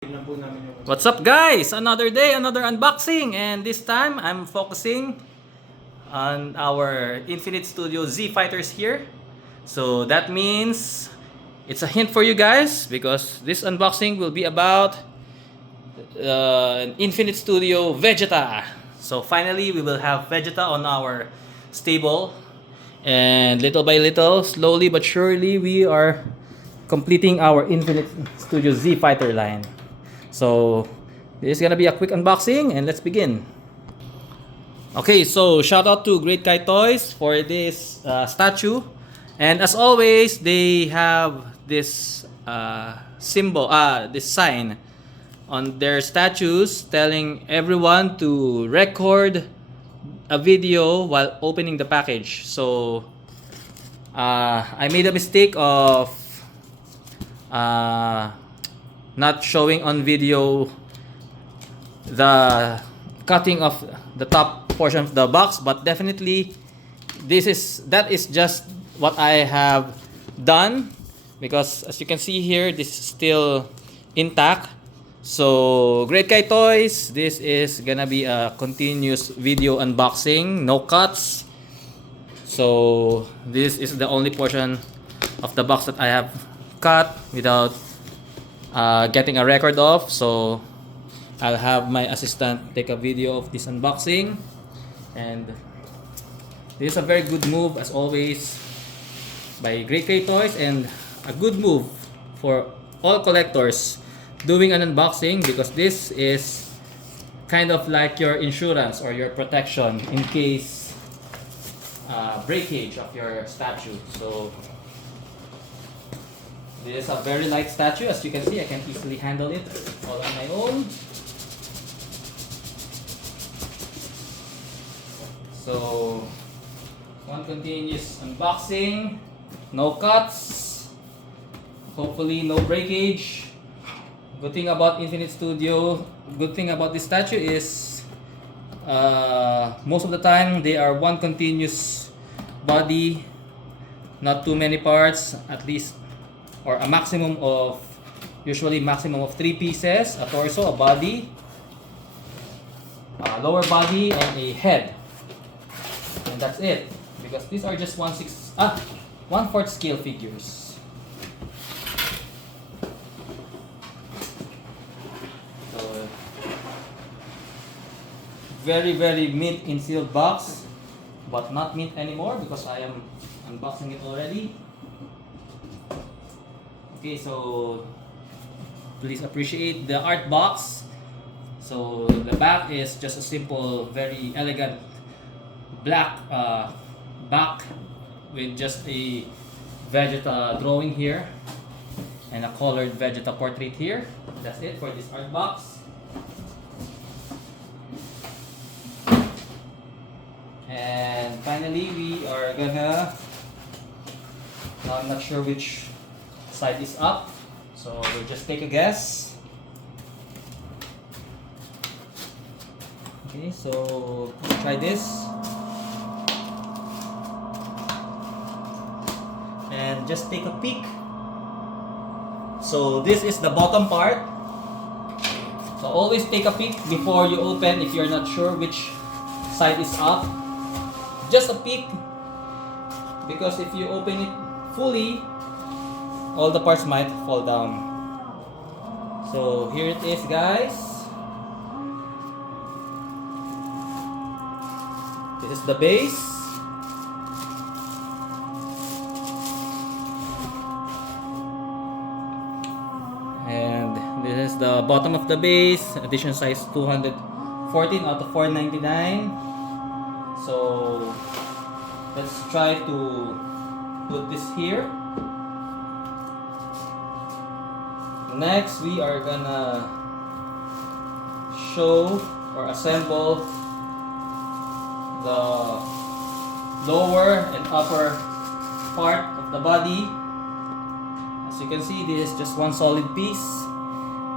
What's up guys? Another day, another unboxing, and this time I'm focusing on our Infinite Studio Z Fighters here. So that means it's a hint for you guys because this unboxing will be about Infinite Studio Vegeta. So finally we will have Vegeta on our stable, and little by little, slowly but surely, we are completing our Infinite Studio Z Fighter line. So this is gonna be a quick unboxing, and let's begin. Okay, so shout out to Great Kai Toys for this statue, and as always, they have this symbol, this sign on their statues telling everyone to record a video while opening the package. So I made a mistake of not showing on video the cutting of the top portion of the box, but definitely that is just what I have done, because as you can see here, this is still intact. So Great Kai Toys, this is gonna be a continuous video unboxing, no cuts. So this is the only portion of the box that I have cut without getting a record of. So I'll have my assistant take a video of this unboxing, and this is a very good move as always by Great K Toys, and a good move for all collectors doing an unboxing, because this is kind of like your insurance or your protection in case breakage of your statue. So this is a very light statue. As you can see, I can easily handle it all on my own. So one continuous unboxing, no cuts, hopefully no breakage. Good thing about Infinite Studio, good thing about this statue is most of the time they are one continuous body, not too many parts, at least, or a maximum of, usually maximum of 3 pieces: a torso, a body, a lower body, and a head. And that's it, because these are just 1/4 scale figures. So very mint in sealed box, but not mint anymore because I am unboxing it already. Okay, so please appreciate the art box. So the back is just a simple, very elegant black back with just a Vegeta drawing here and a colored Vegeta portrait here. That's it for this art box. And finally, we are gonna, I'm not sure which side is up, so we'll just take a guess. Okay, so try this. And just take a peek. So this is the bottom part. So always take a peek before you open if you're not sure which side is up. Just a peek, because if you open it fully, all the parts might fall down. So here it is, guys. This is the base. And this is the bottom of the base. Edition size 214 out of 499. So let's try to put this here. Next, we are gonna show or assemble the lower and upper part of the body. As you can see, this is just one solid piece,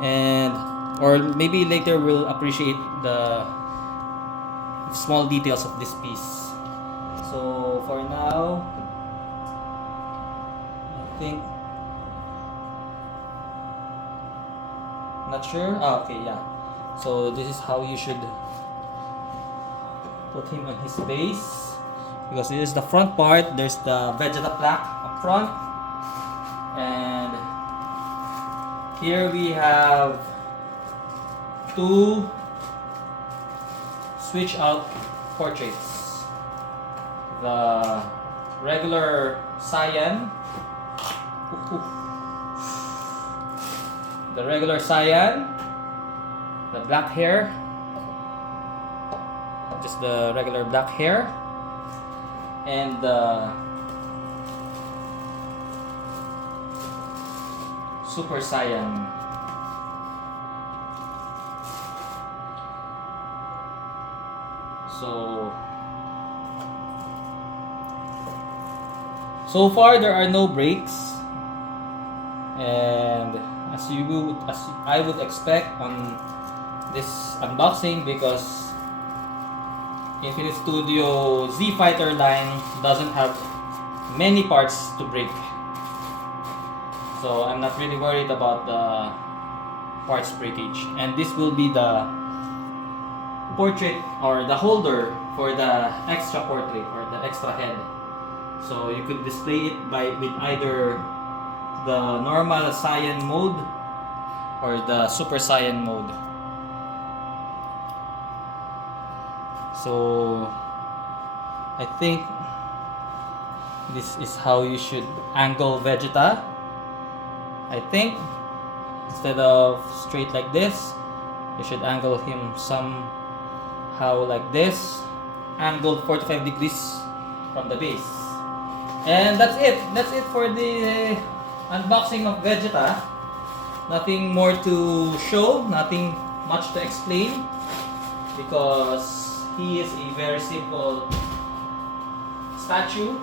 and or maybe later we'll appreciate the small details of this piece. So for now, I think Not sure. Ah, okay, yeah. So this is how you should put him on his base, because this is the front part. There's the Vegeta plaque up front, and here we have two switch out portraits. The regular cyan, the regular cyan, the black hair, just the regular black hair, and the super cyan. So far there are no breaks, and as I would expect on this unboxing, because Infinite Studio Z Fighter line doesn't have many parts to break, so I'm not really worried about the parts breakage. And this will be the portrait, or the holder for the extra portrait, or the extra head. So you could display it with either the normal cyan mode or the super cyan mode. So I think this is how you should angle Vegeta. I think instead of straight like this, you should angle him somehow like this, angled 45 degrees from the base. And that's it. That's it for the unboxing of Vegeta. Nothing more to show, nothing much to explain, because he is a very simple statue.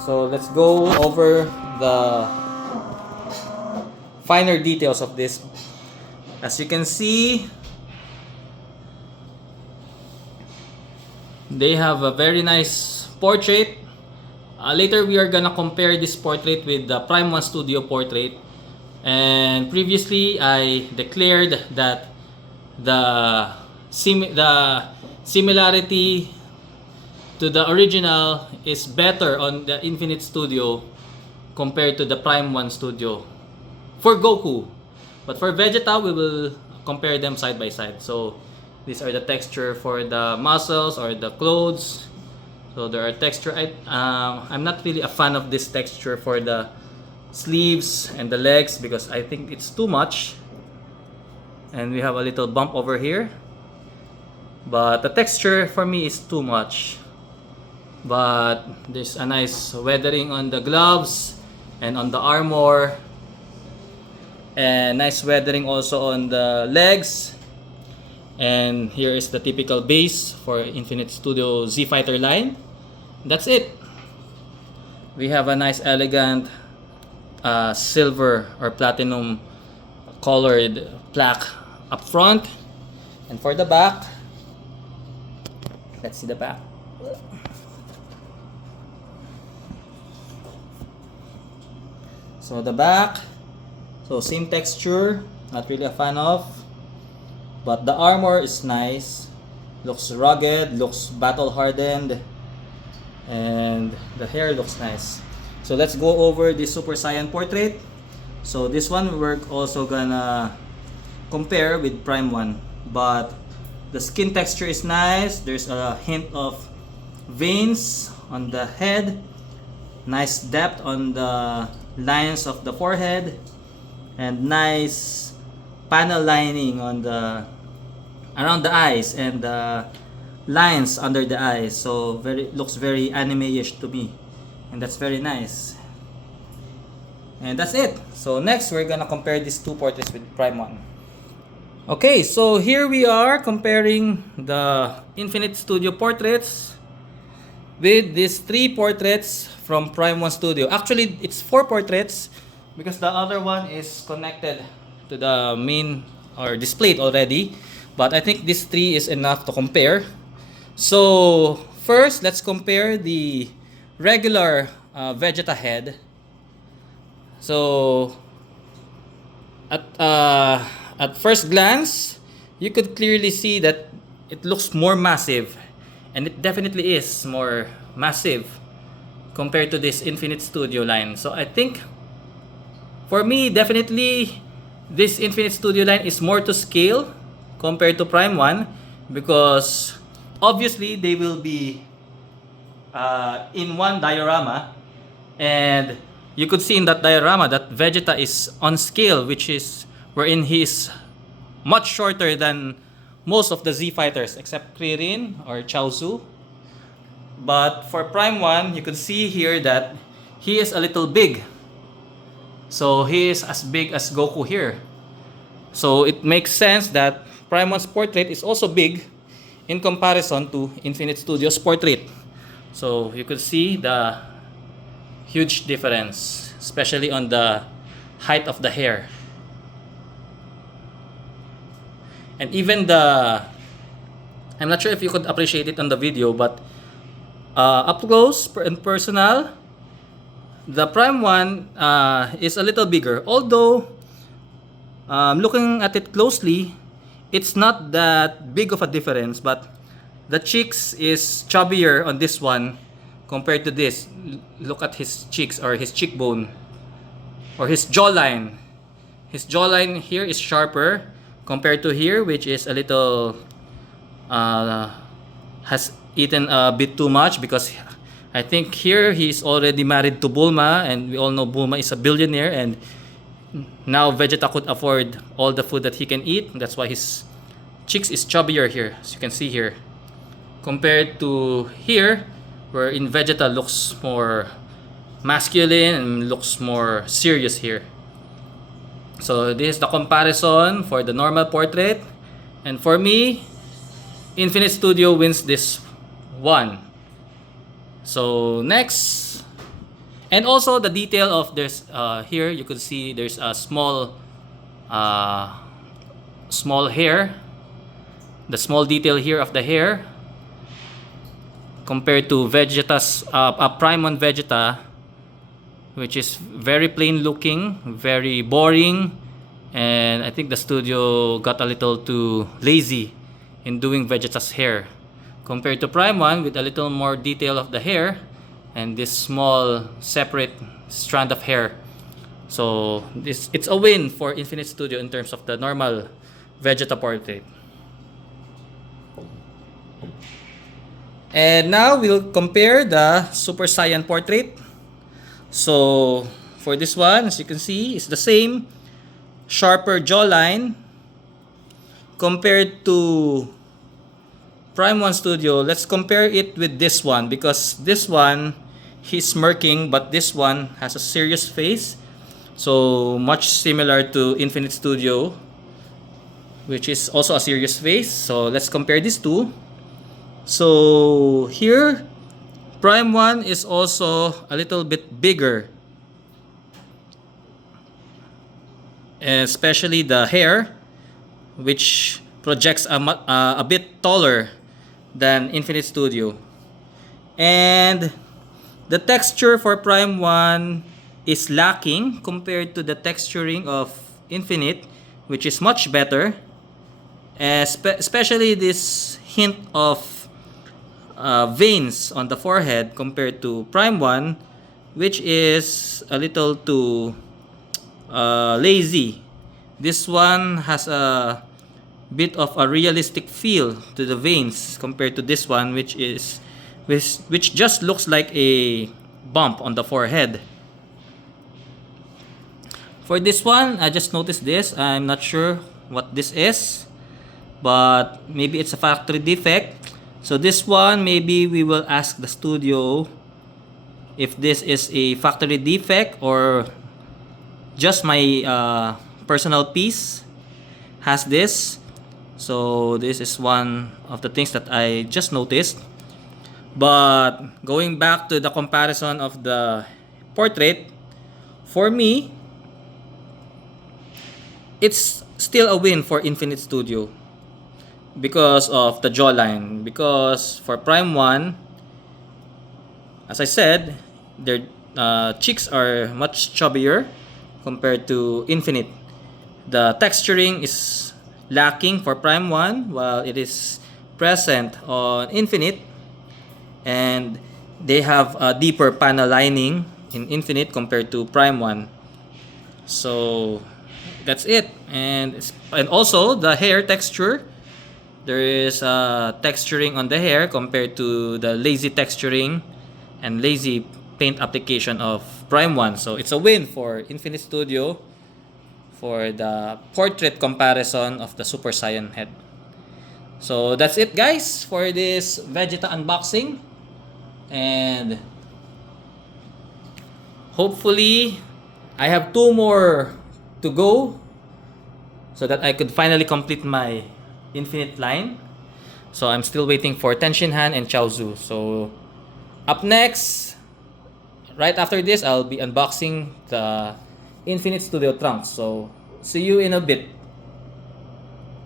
So let's go over the finer details of this. As you can see, they have a very nice portrait. Later we are gonna compare this portrait with the Prime 1 Studio portrait. And previously I declared that the similarity to the original is better on the Infinite Studio compared to the Prime 1 Studio for Goku. But for Vegeta, we will compare them side by side. So these are the texture for the muscles or the clothes. So there are texture. I'm not really a fan of this texture for the sleeves and the legs, because I think it's too much. And we have a little bump over here, but the texture for me is too much. But there's a nice weathering on the gloves and on the armor, and nice weathering also on the legs. And here is the typical base for Infinite Studio Z Fighter line. That's it. We have a nice elegant silver or platinum colored plaque up front. And for the back, let's see the back. So the back, so same texture, not really a fan of, but the armor is nice, looks rugged, looks battle hardened, and the hair looks nice. So let's go over the Super Saiyan portrait. So this one we're also gonna compare with Prime 1, but the skin texture is nice. There's a hint of veins on the head, nice depth on the lines of the forehead, and nice panel lining on the around the eyes and the lines under the eyes. So looks very anime-ish to me, and that's very nice. And that's it. So next we're gonna compare these two portraits with Prime 1. Okay, so here we are comparing the Infinite Studio portraits with these three portraits from Prime 1 Studio. Actually, it's 4 portraits because the other one is connected to the main or displayed already. But I think these 3 is enough to compare. So first, let's compare the regular Vegeta head. So At first glance, you could clearly see that it looks more massive, and it definitely is more massive compared to this Infinite Studio line. So I think for me, definitely this Infinite Studio line is more to scale compared to Prime 1, because obviously they will be in one diorama, and you could see in that diorama that Vegeta is on scale, which is wherein he is much shorter than most of the Z fighters except Krillin or Chaozu. But for Prime 1, you could see here that he is a little big. So he is as big as Goku here. So it makes sense that Prime 1's portrait is also big in comparison to Infinite Studio's portrait. So you could see the huge difference, especially on the height of the hair. And even I'm not sure if you could appreciate it on the video, but up close and personal, the Prime 1 is a little bigger. Although, looking at it closely, it's not that big of a difference, but the cheeks is chubbier on this one compared to this. Look at his cheeks, or his cheekbone, or his jawline. His jawline here is sharper compared to here, which is a little has eaten a bit too much, because I think here he's already married to Bulma, and we all know Bulma is a billionaire, and now Vegeta could afford all the food that he can eat. That's why his cheeks is chubbier here, as you can see here, compared to here, where in Vegeta looks more masculine and looks more serious here. So this is the comparison for the normal portrait, and for me, Infinite Studio wins this one. So next, and also the detail of this here, you could see there's a small hair, the small detail here of the hair compared to Vegeta's Prime 1 Vegeta, which is very plain looking, very boring, and I think the studio got a little too lazy in doing Vegeta's hair, compared to Prime 1 with a little more detail of the hair and this small separate strand of hair. So it's a win for Infinite Studio in terms of the normal Vegeta portrait. And now we'll compare the Super Saiyan portrait. So for this one, as you can see, it's the same sharper jawline compared to Prime 1 Studio. Let's compare it with this one, because this one he's smirking, but this one has a serious face. So much similar to Infinite Studio, which is also a serious face. So let's compare these two. So here, Prime 1 is also a little bit bigger, especially the hair, which projects a bit taller than Infinite Studio. And the texture for Prime 1 is lacking compared to the texturing of Infinite, which is much better, especially this hint of veins on the forehead compared to Prime 1, which is a little too lazy. This one has a bit of a realistic feel to the veins compared to this one, which just looks like a bump on the forehead. For this one, I just noticed this. I'm not sure what this is, but maybe it's a factory defect. So this one, maybe we will ask the studio if this is a factory defect or just my personal piece has this. So this is one of the things that I just noticed. But going back to the comparison of the portrait, for me, it's still a win for Infinite Studio because of the jawline. Because for Prime 1, as I said, their cheeks are much chubbier compared to Infinite. The texturing is lacking for Prime 1 while it is present on Infinite, and they have a deeper panel lining in Infinite compared to Prime 1. So that's it. And also the hair texture, there is texturing on the hair compared to the lazy texturing and lazy paint application of Prime 1. So it's a win for Infinite Studio for the portrait comparison of the Super Saiyan head. So that's it, guys, for this Vegeta unboxing. And hopefully I have 2 more to go so that I could finally complete my Infinite line. So I'm still waiting for Tenshinhan and Chaozu. So up next, right after this, I'll be unboxing the Infinite Studio Trunks. So see you in a bit.